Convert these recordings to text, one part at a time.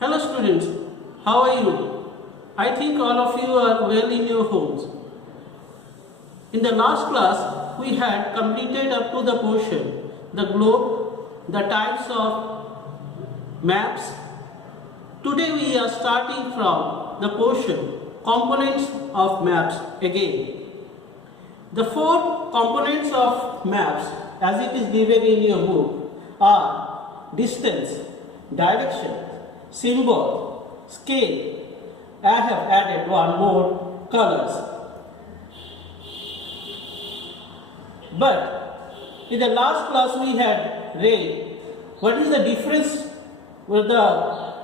Hello students, how are you? I think all of you are well in your homes. In the last class, we had completed up to the portion, the globe, the types of maps. Today we are starting from the portion, components of maps again. The four components of maps, as it is given in your book, are distance, direction, symbol, scale. I have added one more, colors. But in the last class we had read what is the difference with about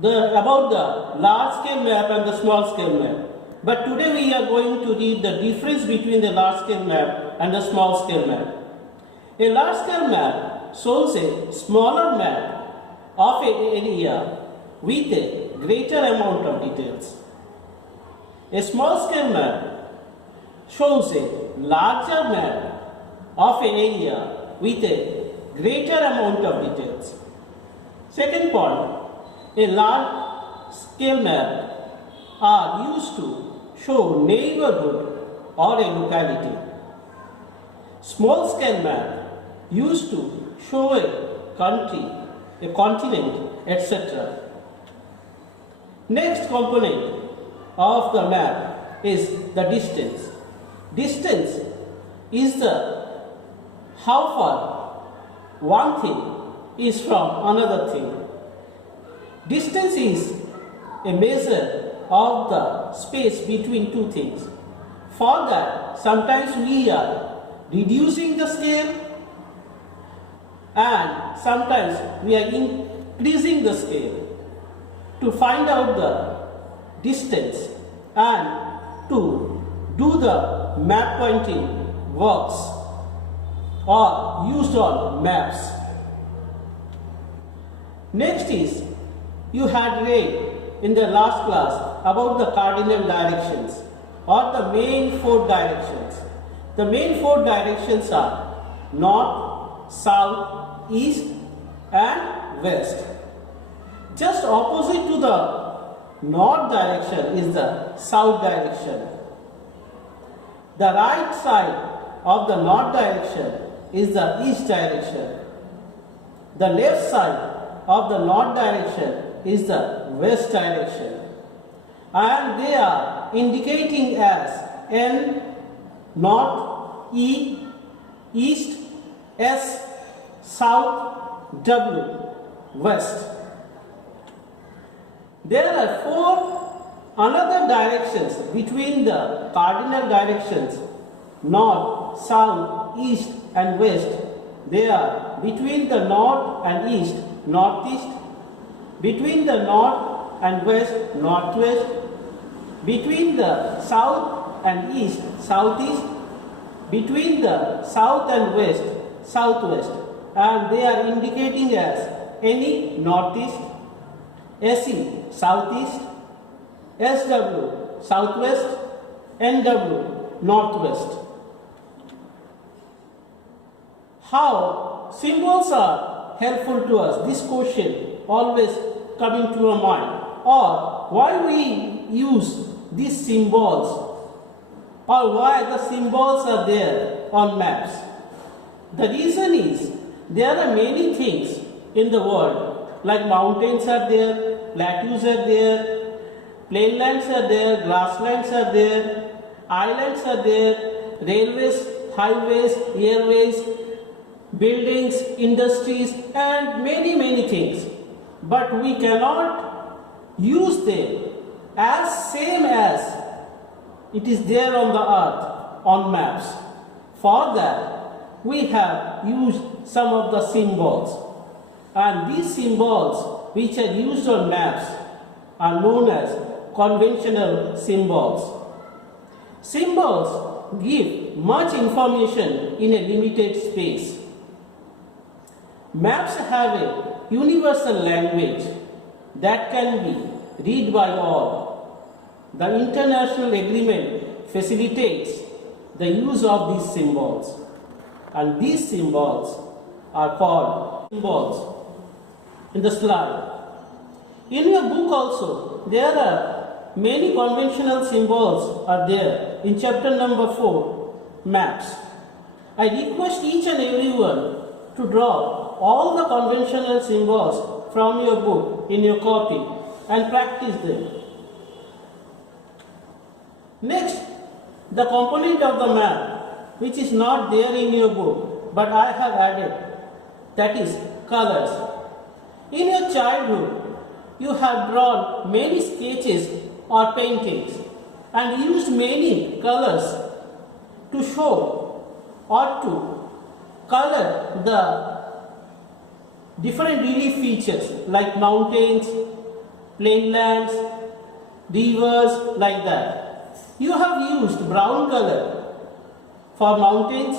the large scale map and the small scale map. But today we are going to read the difference between the large scale map and the small scale map. A large scale map shows a smaller map of an area with a greater amount of details. A small scale map shows a larger map of an area with a greater amount of details. Second point, a large scale map are used to show neighborhood or a locality. Small scale map used to show a country, a continent, etc. Next component of the map is the distance. Distance is the how far one thing is from another thing. Distance is a measure of the space between two things. For that, sometimes we are reducing the scale and sometimes we are increasing the scale to find out the distance and to do the map pointing works or used on maps. Next is, you had read in the last class about the cardinal directions or the main four directions. The main four directions are north, south, east and west. Just opposite to the north direction is the south direction. The right side of the north direction is the east direction. The left side of the north direction is the west direction. And they are indicating as N, north, E, east, S, south, W, west. There are four another directions between the cardinal directions north, south, east and west. They are between the north and east, northeast, between the north and west, northwest, between the south and east, southeast, between the south and west, southwest, and they are indicating as NE, northeast, SE, southeast, SW, southwest, NW, northwest. How symbols are helpful to us? This question always coming to our mind. Or why we use these symbols, or why the symbols are there on maps. The reason is there are many things in the world, like mountains are there, plateaus are there, plainlands are there, grasslands are there, islands are there, railways, highways, airways, buildings, industries and many things. But we cannot use them as same as it is there on the earth on maps. For that we have used some of the symbols, and these symbols which are used on maps are known as conventional symbols. Symbols give much information in a limited space. Maps have a universal language that can be read by all. The international agreement facilitates the use of these symbols, and these symbols are called symbols in the slide. In your book also, there are many conventional symbols are there in chapter number 4, Maps. I request each and everyone to draw all the conventional symbols from your book in your copy and practice them. Next, the component of the map which is not there in your book but I have added, that is colors. In your childhood, you have drawn many sketches or paintings and used many colors to show or to color the different relief features like mountains, plainlands, rivers, like that. You have used brown color for mountains,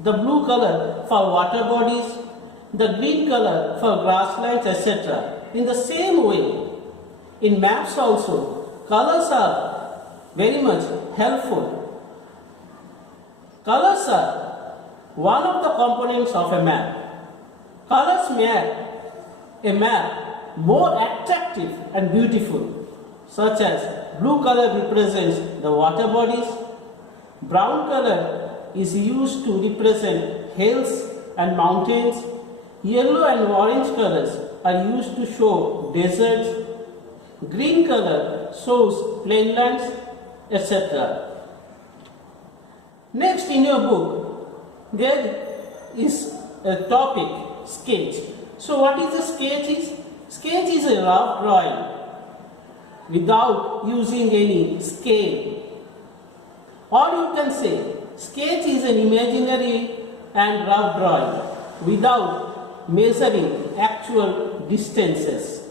the blue color for water bodies, the green color for grasslands, etc. In the same way, in maps also, colors are very much helpful. Colors are one of the components of a map. Colors make a map more attractive and beautiful, such as blue color represents the water bodies, brown color is used to represent hills and mountains, yellow and orange colors are used to show deserts, green color shows plainlands, etc. Next, in your book, there is a topic, sketch. So what is a sketch? Sketch is a rough drawing without using any scale. Or you can say, sketch is an imaginary and rough drawing without measuring actual distances.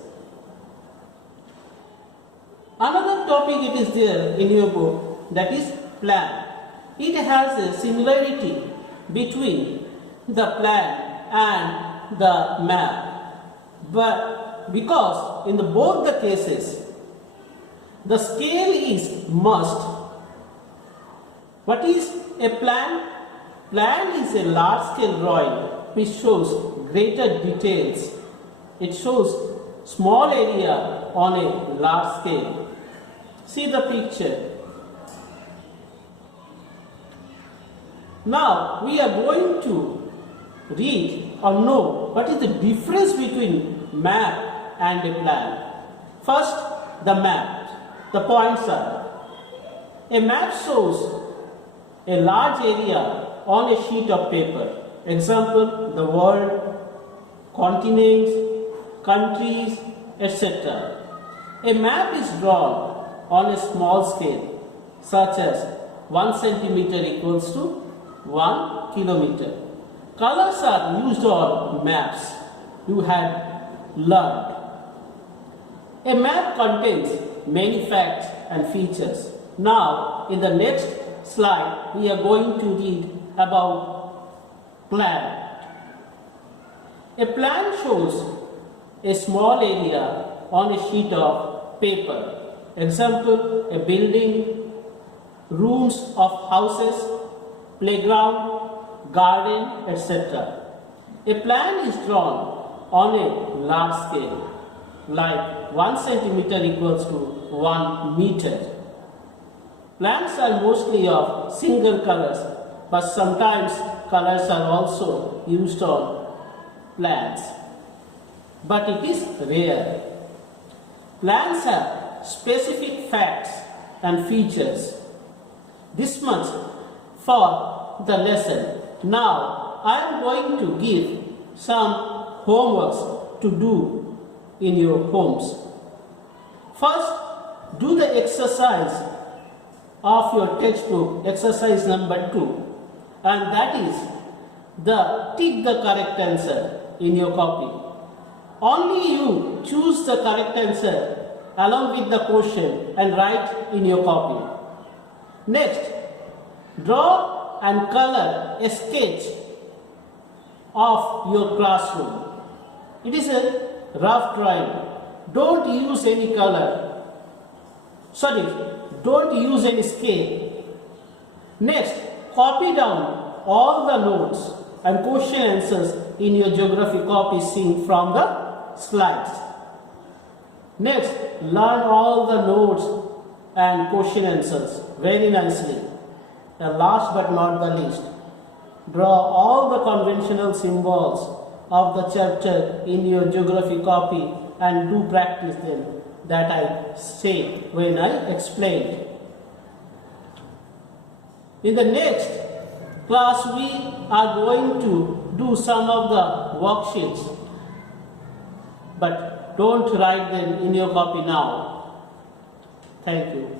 Another topic it is there in your book, that is plan. It has a similarity between the plan and the map, but because in both the cases the scale is must. What is a plan? Plan is a large scale drawing which shows greater details. It shows small area on a large scale. See the picture. Now we are going to read or know what is the difference between map and a plan. First, the map. The points are: a map shows a large area on a sheet of paper. Example, the world, continents, countries, etc. A map is drawn on a small scale, such as 1 centimeter equals to 1 kilometer. Colors are used on maps you had learned. A map contains many facts and features. Now, in the next slide, we are going to read about plan. A plan shows a small area on a sheet of paper. Example, a building, rooms of houses, playground, garden, etc. A plan is drawn on a large scale, like 1 centimeter equals to 1 meter. Plans are mostly of single colors, but sometimes colors are also used on plans. But it is rare. Plans have specific facts and features. This much for the lesson. Now I am going to give some homeworks to do in your homes. First, do the exercise of your textbook, exercise number 2, and that is the tick the correct answer in your copy. Only you choose the correct answer along with the question and write in your copy. Next, draw and color a sketch of your classroom. It is a rough drawing. Don't use any color. Don't use any scale. Next, copy down all the notes and question answers in your geography copy seen from the slides. Next, learn all the notes and question answers very nicely. And last but not the least, draw all the conventional symbols of the chapter in your geography copy and do practice them that I say when I explain. In the next class, we are going to do some of the worksheets, but don't write them in your copy now. Thank you.